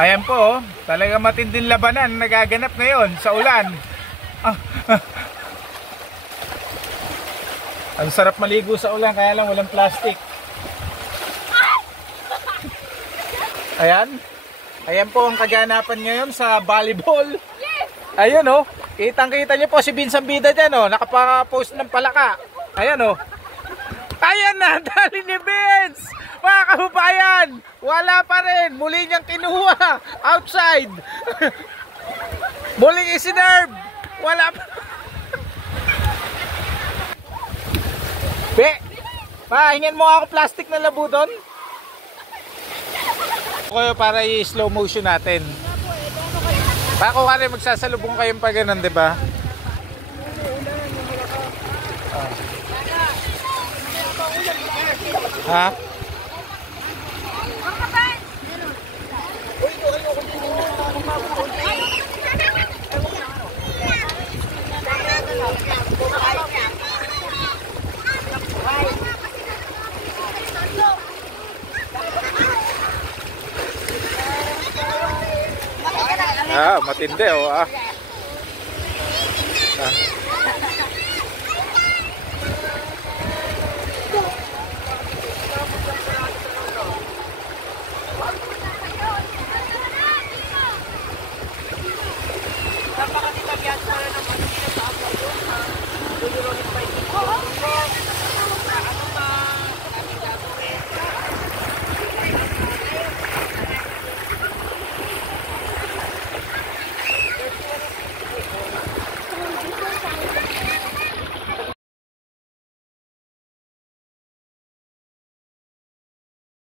Ayan po, oh, talaga matinding labanan nagaganap ngayon sa ulan. Ang sarap maligo sa ulan, kaya lang walang plastic. Ayan. Ayan po ang kaganapan ngayon sa volleyball. Ayun oh, kitang-kita niyo po si Vincent Bida dyan oh, nakapost ng palaka. Ayan oh. Ayan na, dali ni Vince! Mga kababayan, wala pa rin. Muli niyang kinuha outside. Muling isinerve. Wala pa. Be, hingin mo ako plastic na labuton. Okay, para i-slow motion natin. Bako ka rin magsasalubong kayong pa ganun, di ba? Ha? Matindi oh.